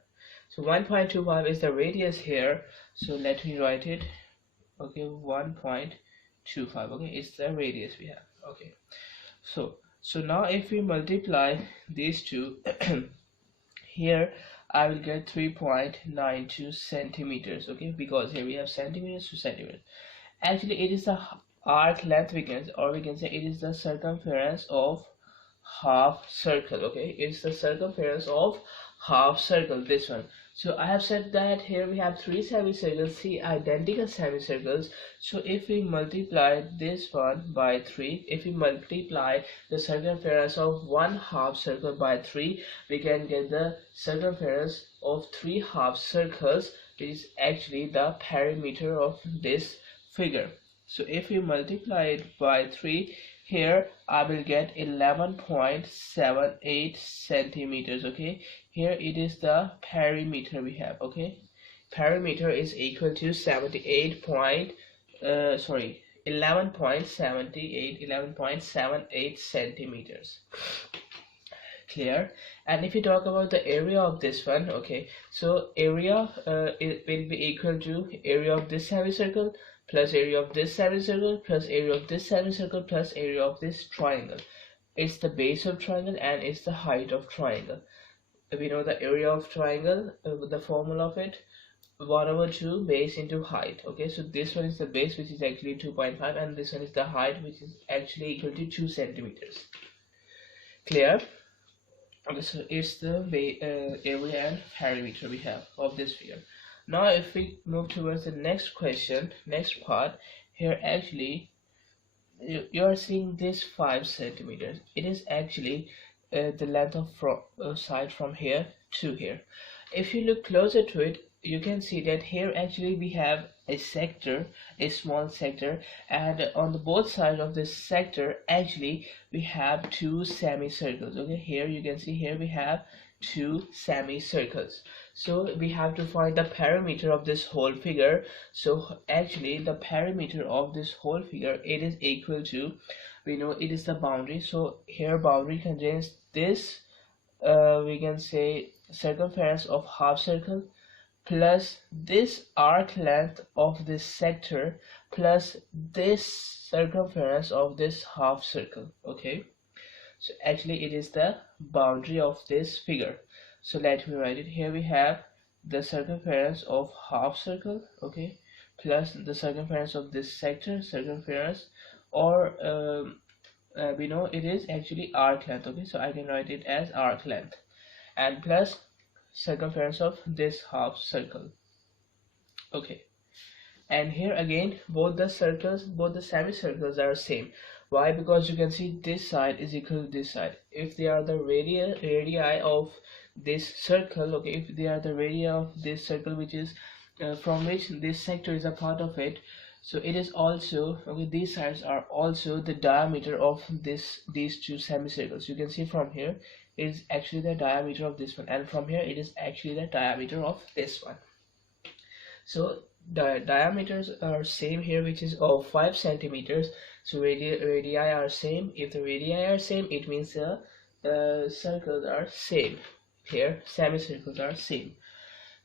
So 1.25 is the radius here. So let me write it. Okay, 1.25. Okay, it's the radius we have. Okay, so now if we multiply these two, here I will get 3.92 centimeters. Okay, because here we have centimeters to centimeters. Actually, it is the arc length, we can, or we can say it is the circumference of half circle. Okay, it's the circumference of half circle, this one. So I have said that here we have 3 semicircles, 3 identical semicircles. So if we multiply this one by 3, if we multiply the circumference of one half circle by 3, we can get the circumference of 3 half circles, which is actually the perimeter of this figure. So if we multiply it by 3, here I will get 11.78 centimeters. Okay, here it is the perimeter we have. Okay, perimeter is equal to 11.78 centimeters. Clear? And if you talk about the area of this one, okay, so area it will be equal to area of this semicircle plus area of this semicircle plus area of this semicircle plus area of this triangle. it's the base of triangle and it's the height of triangle. We know the area of triangle, the formula of it, 1/2 base into height. Okay, so this one is the base, which is actually 2.5, and this one is the height, which is actually equal to 2 centimeters. Clear? Okay, so it's the area and perimeter we have of this figure. Now if we move towards the next question, next part, here actually you are seeing this 5 centimeters. It is actually the length of side from here to here. If you look closer to it, you can see that here actually we have a sector, a small sector, and on the both sides of this sector actually we have two semicircles. Okay, here you can see here we have two semicircles. So we have to find the perimeter of this whole figure. So actually the perimeter of this whole figure, it is equal to, we know it is the boundary. So here boundary contains this we can say circumference of half circle plus this arc length of this sector plus this circumference of this half circle. Okay, so actually it is the boundary of this figure. So let me write it. Here we have the circumference of half circle, okay, plus the circumference of this sector circumference, or we know it is actually arc length. Okay, so I can write it as arc length, and plus circumference of this half circle. Okay, and here again both the circles, both the semicircles are same. Why? Because you can see this side is equal to this side. If they are the radii of this circle, okay, if they are the radii of this circle, which is from which this sector is a part of it, so it is also, okay, these sides are also the diameter of these two semicircles. You can see from here is actually the diameter of this one, and from here it is actually the diameter of this one. So the diameters are same here, which is of 5 centimeters. So radii are same. If the radii are same, it means the circles are same. Here semicircles are same.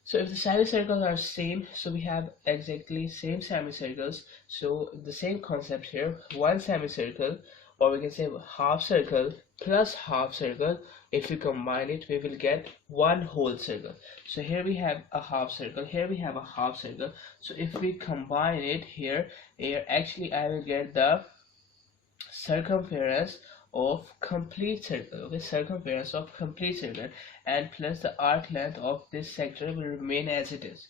So if the semicircles are same, so we have exactly same semicircles. So the same concept here, one semicircle, or we can say half circle plus half circle. If we combine it, we will get one whole circle. So here we have a half circle, here we have a half circle. So if we combine it here actually I will get the circumference of complete circle. Okay, circumference of complete circle, and plus the arc length of this sector will remain as it is.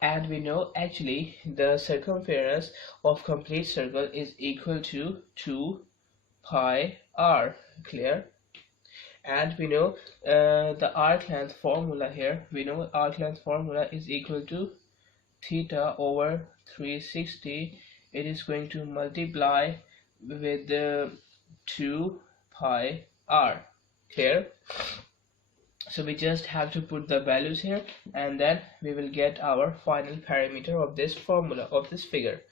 And we know actually the circumference of complete circle is equal to 2 pi r. Clear? And we know the arc length formula here, we know arc length formula is equal to theta over 360. It is going to multiply with the 2 pi r. Clear? So we just have to put the values here, and then we will get our final perimeter of this formula, of this figure.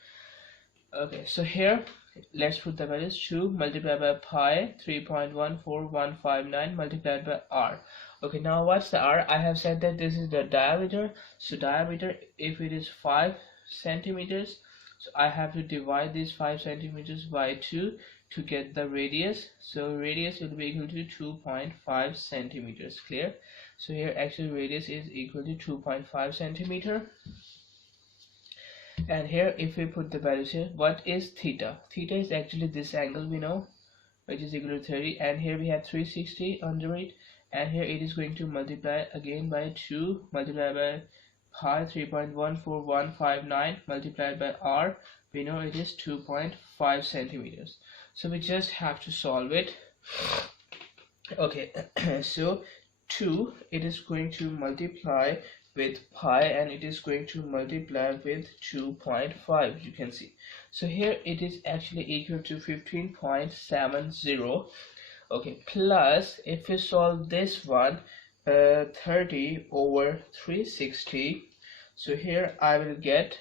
Okay, so here let's put the values. 2 multiplied by pi 3.14159 multiplied by r. Okay, now what's the r? I have said that this is the diameter. So diameter, if it is 5 centimeters, so I have to divide these 5 centimeters by 2 to get the radius. So radius will be equal to 2.5 centimeters. Clear? So here actually radius is equal to 2.5 centimeter. And here if we put the values here, what is theta? Theta is actually this angle we know, which is equal to 30, and here we have 360 under it, and here it is going to multiply again by 2 multiplied by pi 3.14159 multiplied by r. We know it is 2.5 centimeters. So we just have to solve it. Okay, so 2, it is going to multiply with pi, and it is going to multiply with 2.5, you can see. So here it is actually equal to 15.70. Okay, plus if we solve this one, 30 over 360, so here I will get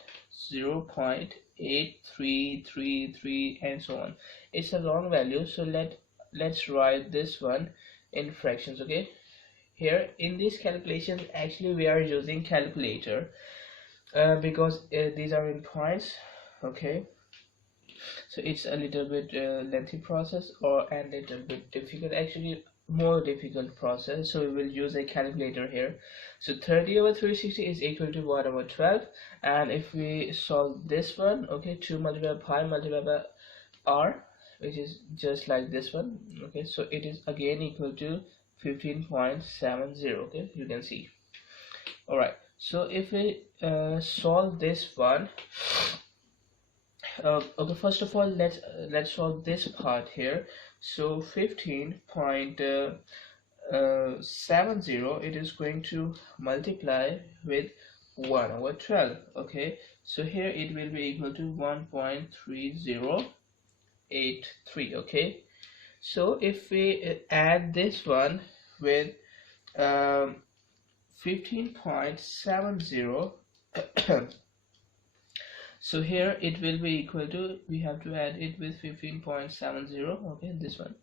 0.8333 and so on. It's a long value, so let's write this one in fractions. Okay, here in these calculations actually we are using calculator because these are in points. Okay, So it's a little bit lengthy process, or a little bit difficult, actually more difficult process. So we will use a calculator here. So 30 over 360 is equal to 1 over 12, and if we solve this one, okay, 2 multiplied by pi multiplied by r, which is just like this one, okay, so it is again equal to 15.70. okay, you can see. All right, so if we solve this one, okay, first of all, let's solve this part here. So 15.70, it is going to multiply with 1 over 12. okay, so here it will be equal to 1.3083. okay, so if we add this one with 15.70, so here it will be equal to, we have to add it with 15.70, okay, this one.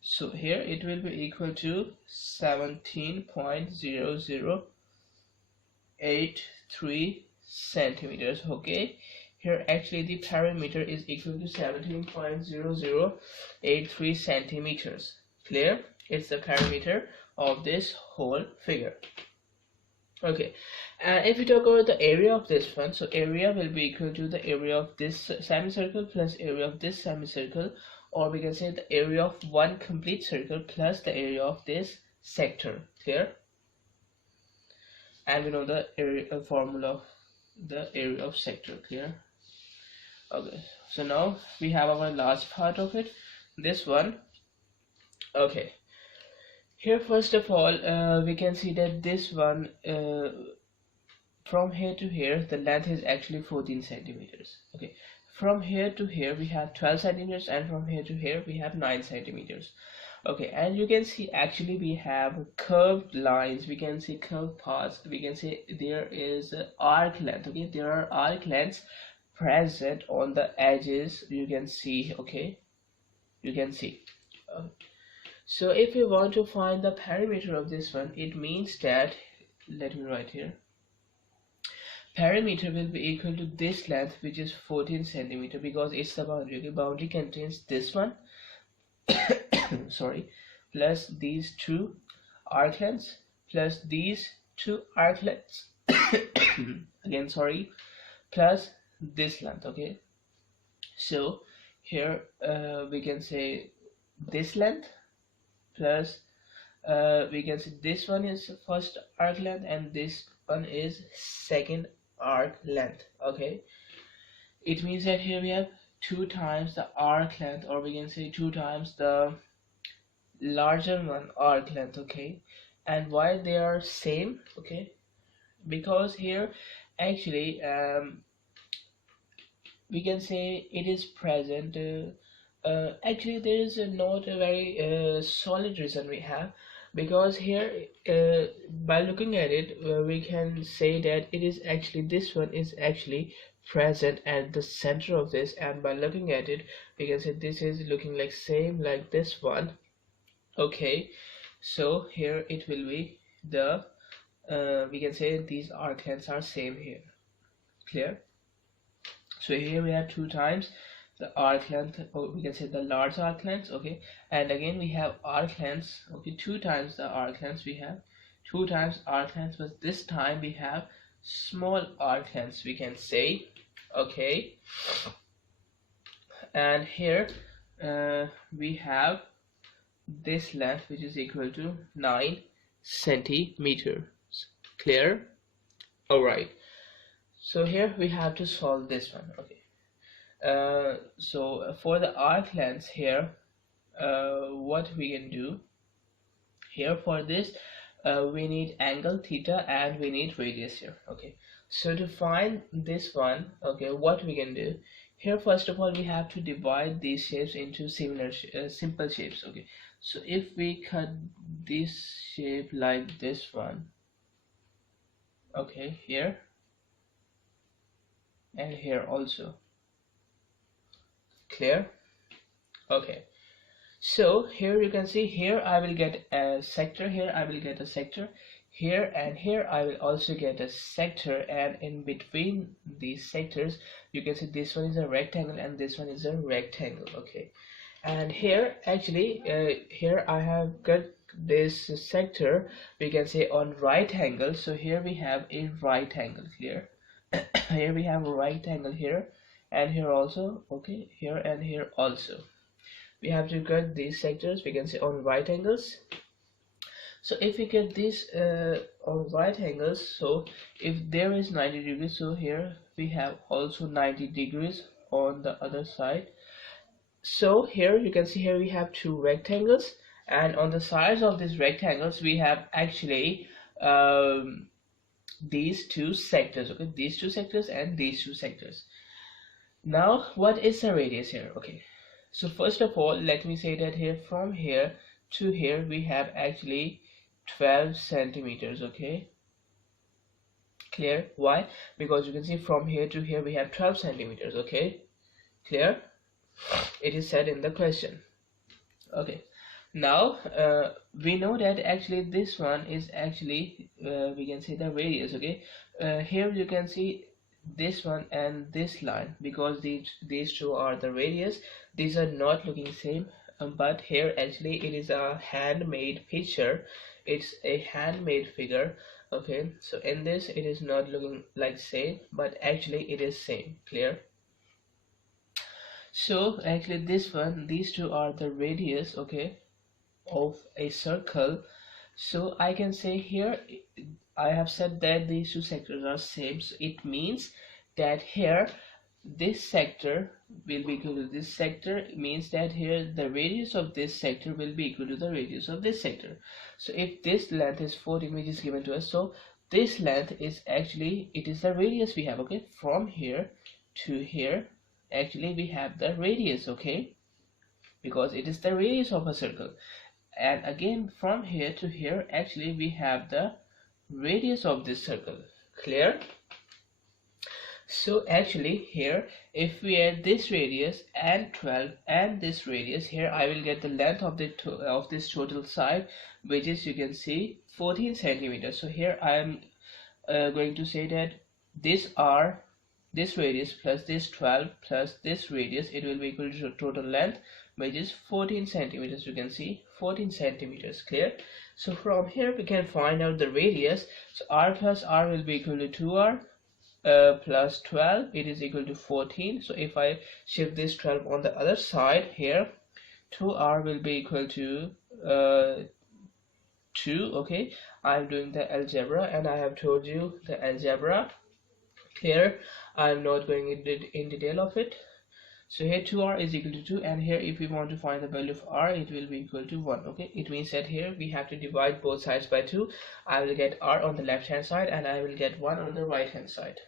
So here it will be equal to 17.0083 centimeters. okay, here actually the perimeter is equal to 17.0083 centimeters. Clear? It's the perimeter of this whole figure. Okay, and if we talk about the area of this one, so area will be equal to the area of this semicircle plus area of this semicircle, or we can say the area of one complete circle plus the area of this sector. Clear? And we know the area formula of the area of sector. Clear? Okay, so now we have our last part of it, this one. Okay, here first of all we can see that this one, from here to here the length is actually 14 centimeters. okay, from here to here we have 12 centimeters, and from here to here we have 9 centimeters. okay, and you can see actually we have curved lines, we can see curved paths, we can say there is arc length. okay, there are arc lengths present on the edges, you can see. okay, you can see. So if we want to find the perimeter of this one, it means that, let me write here, perimeter will be equal to this length, which is 14 centimeter, because it's the boundary. okay, boundary contains this one sorry, plus these two arc lengths, plus these two arc lengths again, sorry, plus this length. okay, so here we can say this length plus we can say this one is first arc length and this one is second arc length. okay, it means that here we have 2 times the arc length, or we can say 2 times the larger one arc length. okay, and why they are same? okay, because here actually we can say it is present, actually there is not a very solid reason we have, because here by looking at it we can say that it is actually, this one is actually present at the center of this, and by looking at it we can say this is looking like same like this one. okay, so here it will be the we can say these arc lengths are same here. Clear? So here we have 2 times the arc length, or we can say the large arc lengths. okay, and again we have arc lengths. okay, 2 times the arc lengths, we have 2 times arc lengths, but this time we have small arc lengths, we can say. okay, and here we have this length, which is equal to 9 centimeters. Clear? All right, so here we have to solve this one. okay, so for the arc lengths here, what we can do here for this, we need angle theta and we need radius here. okay, so to find this one, okay, what we can do here, first of all we have to divide these shapes into similar simple shapes. okay, so if we cut this shape like this one, okay, here and here also. Clear? okay, so here you can see, here I will get a sector, here I will get a sector, Here and here I will also get a sector, and in between these sectors you can see this one is a rectangle and this one is a rectangle. Okay, and here actually here I have got this sector, we can say on right angle. So here we have a right angle here. Here we have a right angle here and here also. Okay, here and here also we have to cut these sectors, we can say on right angles. So if we get this on right angles, so if there is 90 degrees, so here we have also 90 degrees on the other side. So here you can see here we have two rectangles, and on the sides of these rectangles we have actually these two sectors. Okay, these two sectors and these two sectors. Now what is the radius here? Okay, so first of all let me say that here from here to here we have actually 12 centimeters. Okay, clear? Why? Because you can see from here to here we have 12 centimeters. Okay, clear? It is said in the question. Okay, now we know that actually this one is actually we can say the radius. Okay, here you can see this one and this line, because these two are the radius. These are not looking same, but here actually it is a handmade picture, it's a handmade figure. Okay, so in this it is not looking like same, but actually it is same. Clear? So actually this one, these two are the radius, okay, of a circle. So I can say here I have said that these two sectors are same, so it means that here this sector will be equal to this sector. It means that here the radius of this sector will be equal to the radius of this sector. So if this length is 14, which is given to us, so this length is actually, it is the radius we have. Okay, from here to here actually we have the radius. Okay, because it is the radius of a circle. And again from here to here actually we have the radius of this circle. Clear? So actually here if we add this radius and 12 and this radius, here I will get the length of this total side, which is, you can see, 14 centimeters. So here I am going to say that this radius plus this 12 plus this radius, it will be equal to total length, which is 14 centimeters. You can see 14 centimeters. Clear? So from here we can find out the radius. So r plus r will be equal to 2r plus 12, it is equal to 14. So if I shift this 12 on the other side here, 2r will be equal to 2. Okay, I'm doing the algebra and I have told you the algebra. Clear? I'm not going in detail of it. So here 2r is equal to 2, and here if we want to find the value of r, it will be equal to 1. Okay, it means that here we have to divide both sides by 2. I will get r on the left hand side and I will get 1 on the right hand side.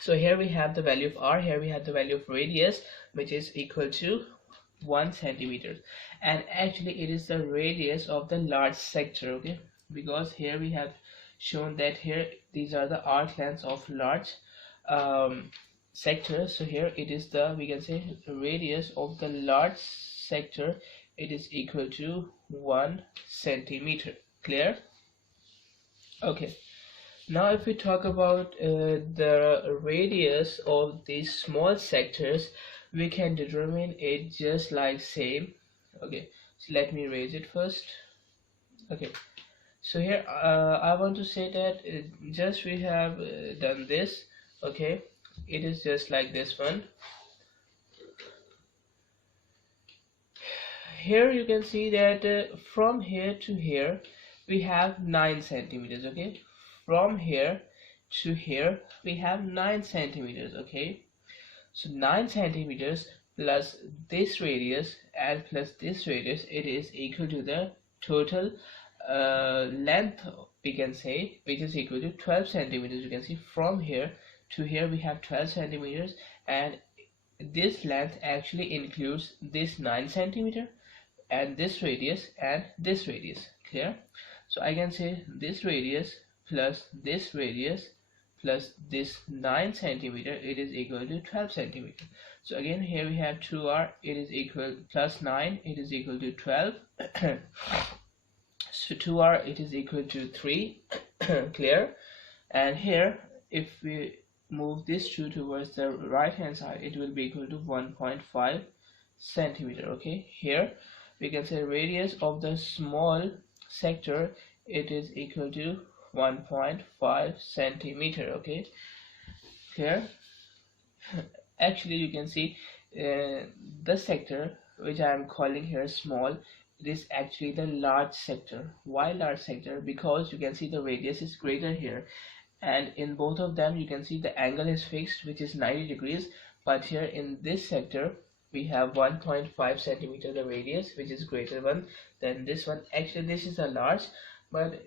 So here we have the value of r, here we have the value of radius, which is equal to 1 centimeter, and actually it is the radius of the large sector. Okay, because here we have shown that here these are the arc lengths of large sector. So here it is the, we can say, radius of the large sector, it is equal to 1 centimeter. Clear? Okay, now if we talk about the radius of these small sectors, we can determine it just like same. Okay, so let me raise it first. Okay, so here I want to say that just we have done this. Okay, it is just like this one. Here you can see that from here to here we have 9 centimeters. Okay, from here to here we have 9 centimeters. Okay, so 9 centimeters plus this radius and plus this radius, it is equal to the total length, we can say, which is equal to 12 centimeters. You can see from here to here we have 12 centimeters, and this length actually includes this 9 centimeter and this radius and this radius. Clear? So I can say this radius plus this radius plus this 9 centimeter, it is equal to 12 centimeter. So again here we have 2r, it is equal plus 9, it is equal to 12. So 2r, it is equal to 3. Clear? And here, if we move this 2 towards the right hand side, it will be equal to 1.5 centimeter. Okay, here we can say radius of the small sector, it is equal to 1.5 centimeter. Okay, here actually you can see the sector which I am calling here small, it is actually the large sector. Why large sector? Because you can see the radius is greater here, and in both of them you can see the angle is fixed, which is 90 degrees, but here in this sector we have 1.5 centimeter the radius, which is greater one than this one. Actually this is a large, but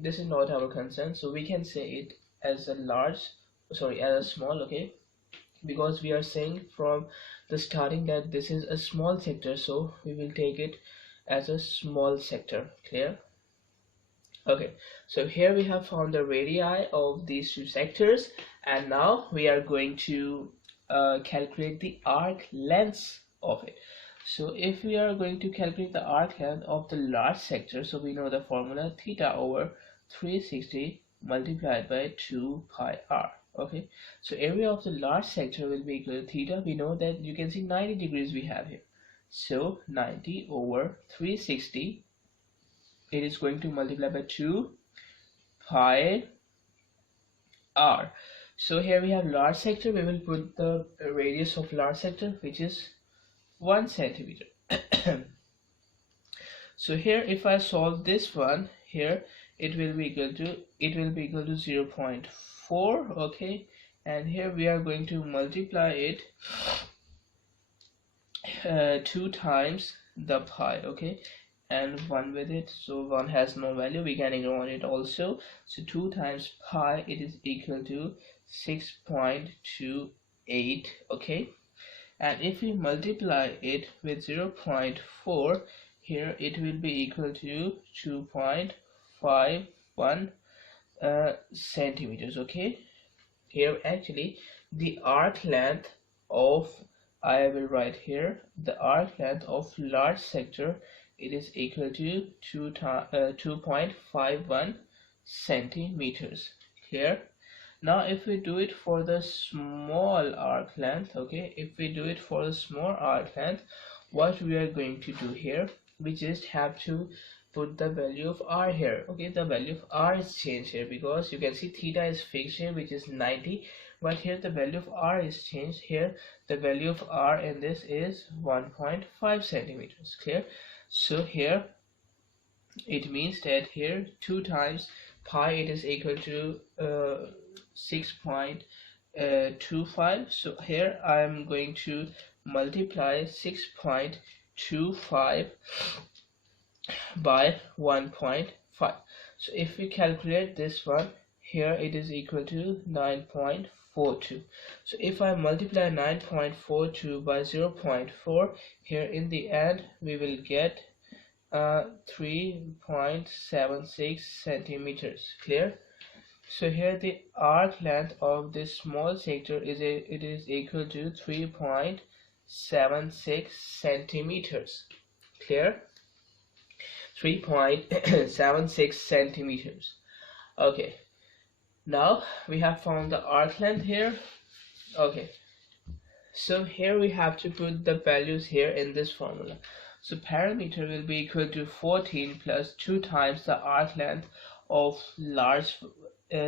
this is not our concern, so we can say it as a large, sorry, as a small. Okay, because we are saying from the starting that this is a small sector, so we will take it as a small sector. Clear? Okay, so here we have found the radii of these two sectors, and now we are going to calculate the arc lengths of it. So if we are going to calculate the arc length of the large sector, so we know the formula theta over 360 multiplied by 2 pi r. Okay, so area of the large sector will be equal to theta. We know that you can see 90 degrees we have here, so 90 over 360, it is going to multiply by 2 pi r. So here we have large sector, we will put the radius of large sector, which is 1 centimeter. So here if I solve this one, here it will be equal to 0.4. okay, and here we are going to multiply it 2 times the pi. Okay, and 1 with it, so 1 has no value, we can ignore it also. So 2 times pi, it is equal to 6.28. okay, and if we multiply it with 0.4, here it will be equal to 2.51 centimeters. Okay, here actually the arc length of, I will write here, the arc length of large sector, it is equal to 2.51 centimeters. Here now if we do it for the small arc length, okay, if we do it for the small arc length, what we are going to do here, we just have to put the value of r here. Okay, the value of r is changed here because you can see theta is fixed here, which is 90, but here the value of r is changed. Here the value of r in this is 1.5 centimeters. Clear? So here it means that here 2 times pi, it is equal to 6.25. so here I am going to multiply 6.25 by 1.5. so if we calculate this one, here it is equal to 9.42. so if I multiply 9.42 by 0.4, here in the end we will get 3.76 centimeters. Clear? So here the arc length of this small sector is equal to 3.76 centimeters. Clear? 3.76 centimeters. Okay, now we have found the arc length here. Okay, so here we have to put the values here in this formula. So parameter will be equal to 14 plus 2 times the arc length of large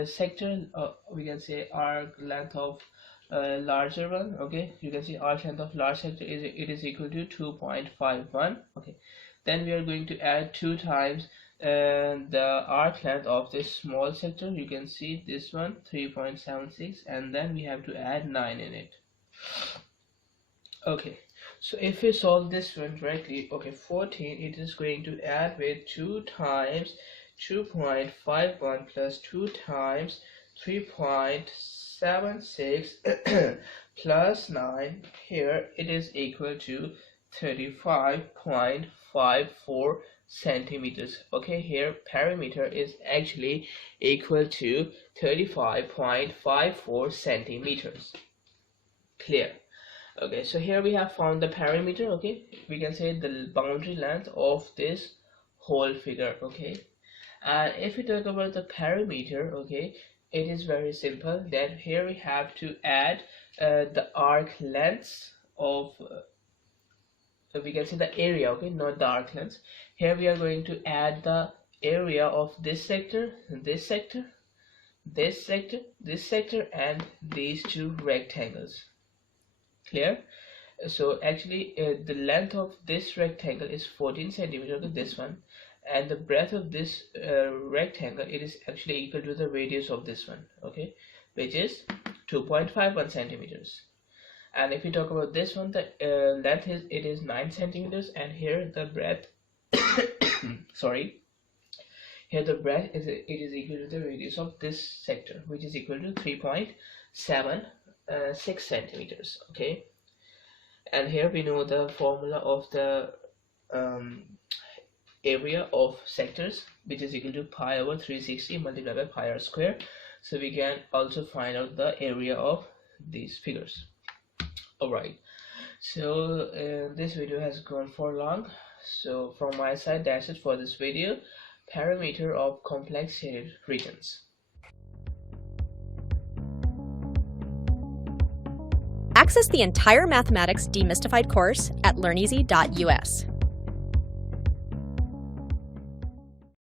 sector, we can say arc length of larger one. Okay, you can see arc length of large sector is equal to 2.51. okay, then we are going to add 2 times the arc length of this small sector. You can see this one 3.76, and then we have to add 9 in it. Okay, so if we solve this one directly, okay, 14, it is going to add with 2 times 2.51 plus 2 times 3.76 plus 9, here it is equal to 35.54 centimeters. Okay, here parameter is actually equal to 35.54 centimeters. Clear? Okay, so here we have found the parameter. Okay, we can say the boundary length of this whole figure. Okay, and if we talk about the perimeter, okay, it is very simple. Then here we have to add the arc lengths of we can see the area, okay, not the arc lengths. Here we are going to add the area of this sector, this sector, this sector, this sector, and these two rectangles. Clear? So actually the length of this rectangle is 14 centimeters, this one, and the breadth of this rectangle, it is actually equal to the radius of this one, okay, which is 2.51 centimeters. And if we talk about this one, the length is 9 centimeters, and here the breadth sorry, here the breadth is equal to the radius of this sector, which is equal to 3.76 centimeters. Okay, and here we know the formula of the area of sectors, which is equal to pi over 360 multiplied by pi r square. So we can also find out the area of these figures. Alright, so this video has gone for long. So from my side, that's it for this video. Perimeter of complex shaded regions. Access the entire Mathematics Demystified course at learneasy.us.